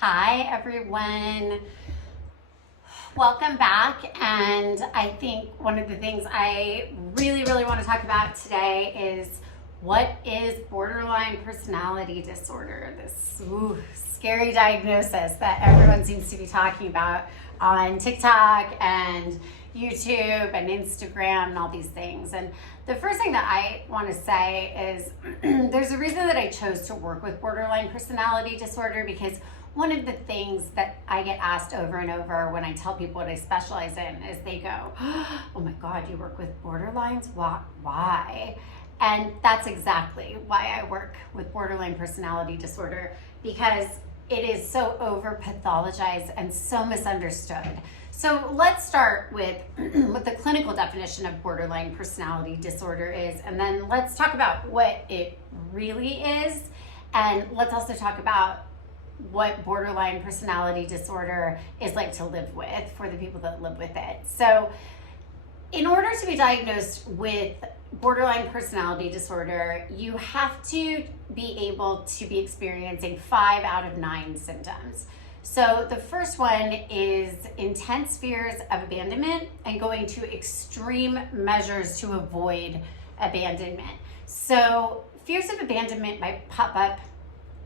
Hi everyone, welcome back. And I think one of the things I really want to talk about today is what is borderline personality disorder, this scary diagnosis that everyone seems to be talking about on TikTok and YouTube and Instagram and all these things. And the first thing that I want to say is there's a reason that I chose to work with borderline personality disorder, because one of the things that I get asked over and over when I tell people what I specialize in is they go, oh my God, you work with borderlines? Why? And that's exactly why I work with borderline personality disorder, because it is so over pathologized and so misunderstood. So let's start with what the clinical definition of borderline personality disorder is, and then let's talk about what it really is, and let's also talk about what borderline personality disorder is like to live with for the people that live with it. So in order to be diagnosed with borderline personality disorder, you have to be able to be experiencing 5 out of 9 symptoms. So the first one is intense fears of abandonment and going to extreme measures to avoid abandonment. So fears of abandonment might pop up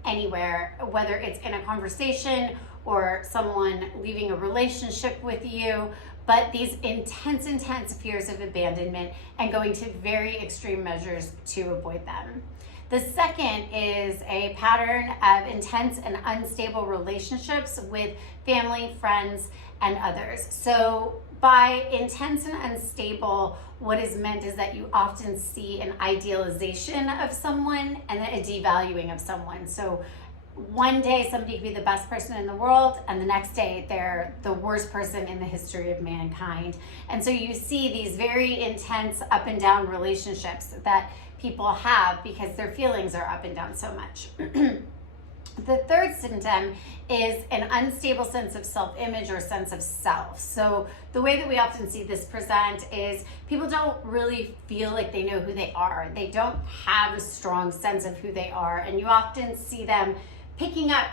anywhere, whether it's in a conversation or someone leaving a relationship with you, but these intense fears of abandonment and going to very extreme measures to avoid them. The second is a pattern of intense and unstable relationships with family, friends, and others. So by intense and unstable, what is meant is that you often see an idealization of someone and a devaluing of someone. So one day somebody could be the best person in the world, and the next day they're the worst person in the history of mankind. And so you see these very intense up and down relationships that people have because their feelings are up and down so much. The third symptom is an unstable sense of self-image or sense of self. So the way that we often see this present is people don't really feel like they know who they are. They don't have a strong sense of who they are. And you often see them picking up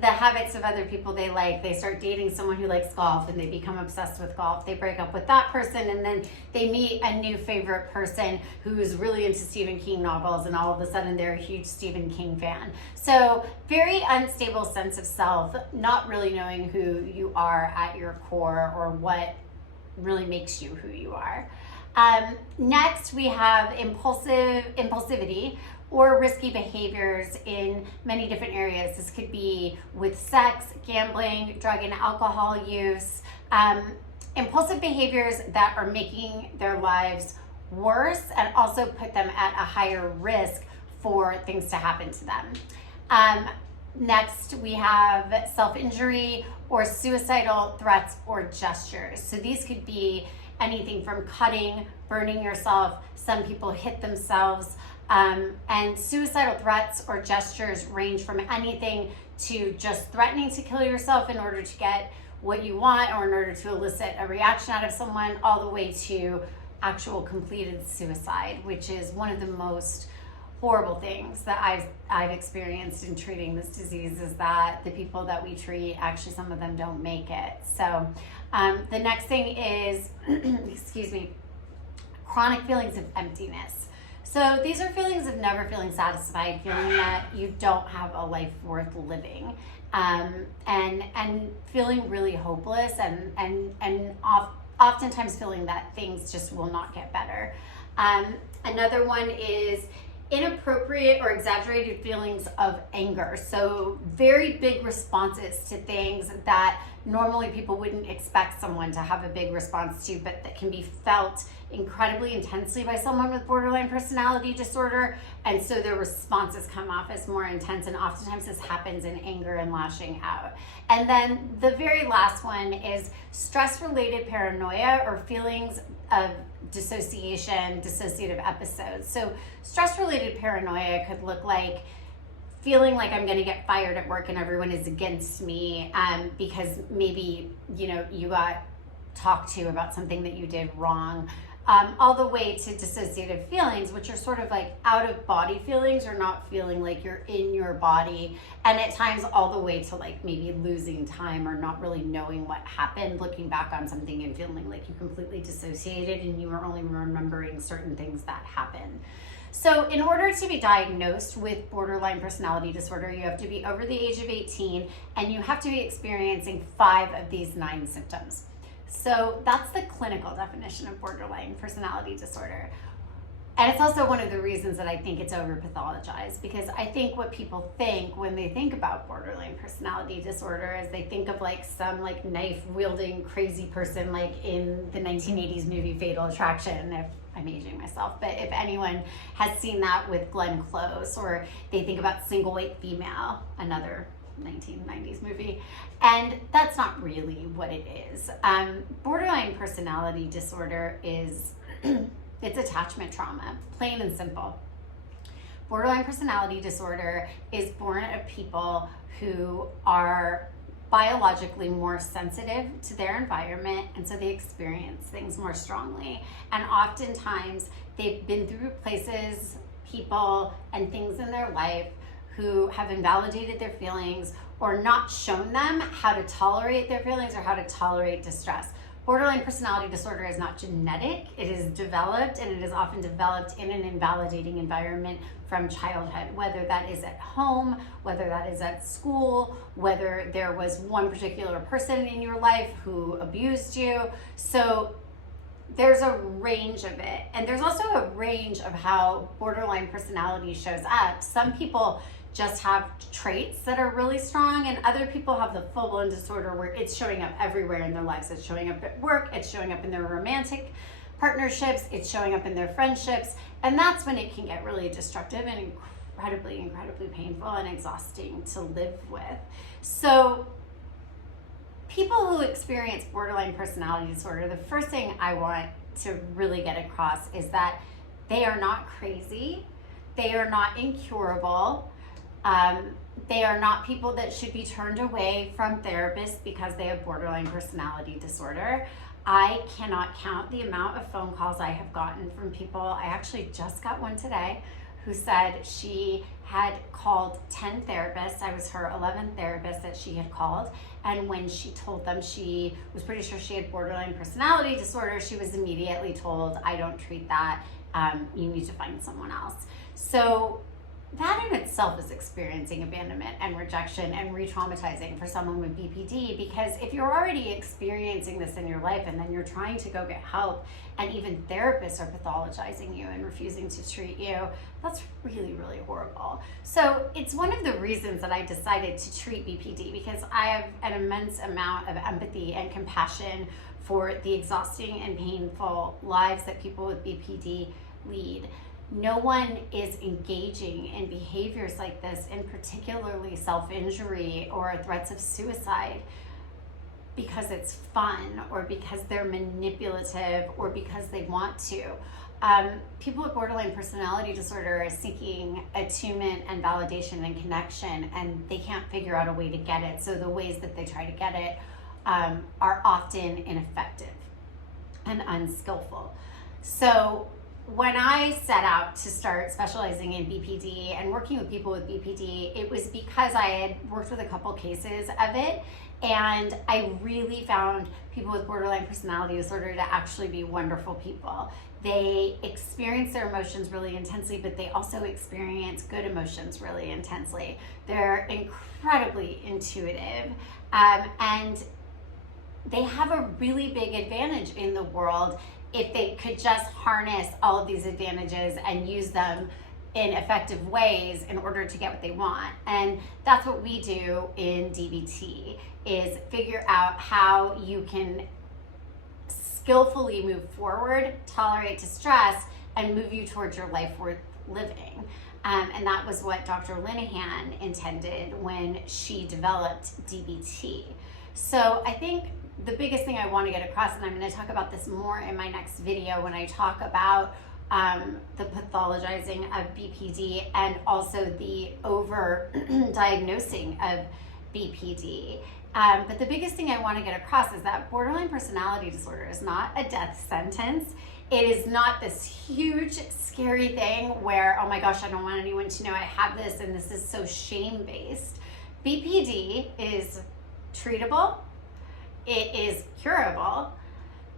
the habits of other people they like. They start dating someone who likes golf and they become obsessed with golf. They break up with that person and then they meet a new favorite person who's really into Stephen King novels, and all of a sudden they're a huge Stephen King fan. So very unstable sense of self, not really knowing who you are at your core or what really makes you who you are. Next, we have impulsivity or risky behaviors in many different areas. This could be with sex, gambling, drug and alcohol use, impulsive behaviors that are making their lives worse and also put them at a higher risk for things to happen to them. Next, we have self-injury or suicidal threats or gestures. So these could be anything from cutting, burning yourself. Some people hit themselves. And suicidal threats or gestures range from anything to just threatening to kill yourself in order to get what you want or in order to elicit a reaction out of someone, all the way to actual completed suicide, which is one of the most horrible things that I've experienced in treating this disease, is that the people that we treat, actually some of them don't make it. So the next thing is, excuse me, chronic feelings of emptiness. So these are feelings of never feeling satisfied, feeling that you don't have a life worth living, and feeling really hopeless, and oftentimes feeling that things just will not get better. Another one is inappropriate or exaggerated feelings of anger. So very big responses to things that normally people wouldn't expect someone to have a big response to, but that can be felt incredibly intensely by someone with borderline personality disorder. And so their responses come off as more intense, and oftentimes this happens in anger and lashing out. And then the very last one is stress-related paranoia or feelings of dissociation, dissociative episodes. So stress-related paranoia could look like feeling like I'm going to get fired at work and everyone is against me because maybe you got talked to about something that you did wrong. all the way to dissociative feelings, which are sort of like out of body feelings, or not feeling like you're in your body, and at times all the way to like maybe losing time or not really knowing what happened, looking back on something and feeling like you completely dissociated and you were only remembering certain things that happened. So in order to be diagnosed with borderline personality disorder, you have to be over the age of 18 and you have to be experiencing 5 of these 9 symptoms. So that's the clinical definition of borderline personality disorder. And it's also one of the reasons that I think it's over pathologized, because I think what people think when they think about borderline personality disorder is they think of like some like knife wielding crazy person like in the 1980s movie Fatal Attraction, if I'm aging myself, but if anyone has seen that with Glenn Close, or they think about Single White Female, another 1990s movie, and that's not really what it is. Borderline personality disorder is it's attachment trauma, plain and simple. Borderline personality disorder is born of people who are biologically more sensitive to their environment, and so they experience things more strongly, and oftentimes they've been through places, people, and things in their life who have invalidated their feelings or not shown them how to tolerate their feelings or how to tolerate distress. Borderline personality disorder is not genetic, it is developed, and it is often developed in an invalidating environment from childhood, whether that is at home, whether that is at school, whether there was one particular person in your life who abused you. So there's a range of it. And there's also a range of how borderline personality shows up. Some people just have traits that are really strong, and other people have the full-blown disorder where it's showing up everywhere in their lives. It's showing up at work, it's showing up in their romantic partnerships, it's showing up in their friendships, and that's when it can get really destructive and incredibly painful and exhausting to live with. So people who experience borderline personality disorder, the first thing I want to really get across is that they are not crazy, they are not incurable. They are not people that should be turned away from therapists because they have borderline personality disorder. I cannot count the amount of phone calls I have gotten from people. I actually just got one today who said she had called 10 therapists. I was her 11th therapist that she had called. And when she told them she was pretty sure she had borderline personality disorder, she was immediately told, I don't treat that. You need to find someone else. So that in itself is experiencing abandonment and rejection and re-traumatizing for someone with BPD, because if you're already experiencing this in your life and then you're trying to go get help and even therapists are pathologizing you and refusing to treat you, that's really horrible. So it's one of the reasons that I decided to treat BPD, because I have an immense amount of empathy and compassion for the exhausting and painful lives that people with BPD lead. No one is engaging in behaviors like this, in particularly self-injury or threats of suicide, because it's fun or because they're manipulative or because they want to. People with borderline personality disorder are seeking attunement and validation and connection, and they can't figure out a way to get it. So the ways that they try to get it are often ineffective and unskillful. So when I set out to start specializing in BPD and working with people with BPD, it was because I had worked with a couple cases of it, and I really found people with borderline personality disorder to actually be wonderful people. They experience their emotions really intensely, but they also experience good emotions really intensely. They're incredibly intuitive, and they have a really big advantage in the world if they could just harness all of these advantages and use them in effective ways in order to get what they want. And that's what we do in DBT, is figure out how you can skillfully move forward, tolerate distress, and move you towards your life worth living. And that was what Dr. Linehan intended when she developed DBT. So I think the biggest thing I want to get across, and I'm going to talk about this more in my next video when I talk about the pathologizing of BPD and also the over-diagnosing of BPD. But the biggest thing I want to get across is that borderline personality disorder is not a death sentence. It is not this huge, scary thing where, oh my gosh, I don't want anyone to know I have this and this is so shame-based. BPD is treatable, it is curable,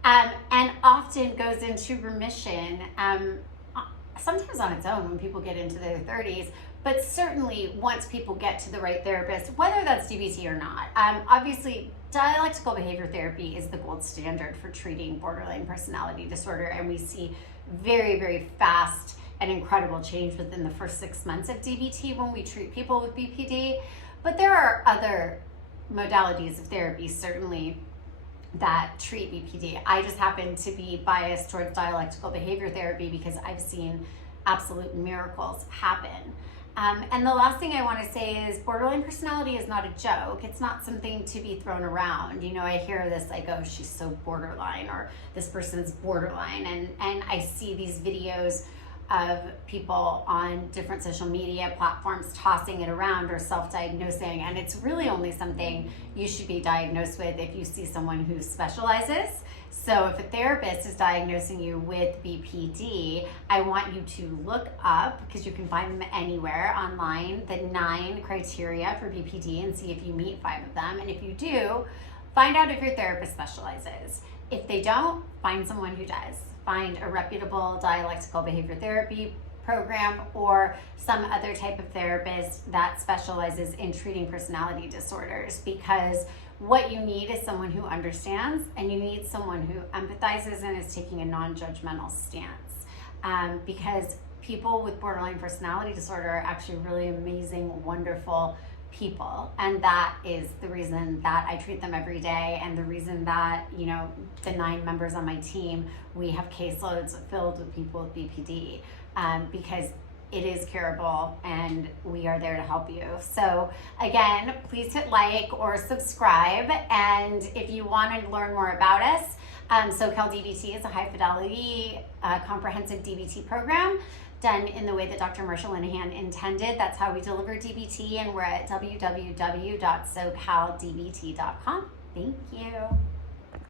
and often goes into remission, sometimes on its own when people get into their 30s, but certainly once people get to the right therapist, whether that's DBT or not. Obviously, dialectical behavior therapy is the gold standard for treating borderline personality disorder, and we see very, very fast and incredible change within the first 6 months of DBT when we treat people with BPD. But there are other modalities of therapy, certainly, that treat BPD. I just happen to be biased towards dialectical behavior therapy because I've seen absolute miracles happen. And the last thing I want to say is borderline personality is not a joke. It's not something to be thrown around. You know, I hear this like, oh, she's so borderline, or this person's borderline. And I see these videos of people on different social media platforms tossing it around or self-diagnosing. And it's really only something you should be diagnosed with if you see someone who specializes. So if a therapist is diagnosing you with BPD, I want you to look up, because you can find them anywhere online, the 9 criteria for BPD and see if you meet 5 of them. And if you do, find out if your therapist specializes. If they don't, find someone who does. Find a reputable dialectical behavior therapy program or some other type of therapist that specializes in treating personality disorders, because what you need is someone who understands, and you need someone who empathizes and is taking a non-judgmental stance. Because people with borderline personality disorder are actually really amazing, wonderful people. And that is the reason that I treat them every day, and the reason that, you know, the 9 members on my team, we have caseloads filled with people with BPD, because it is curable and we are there to help you. So again, please hit like or subscribe. And if you want to learn more about us, SoCal DBT is a high fidelity, comprehensive DBT program done in the way that Dr. Marsha Linehan intended. That's how we deliver DBT, and we're at www.socaldbt.com. Thank you.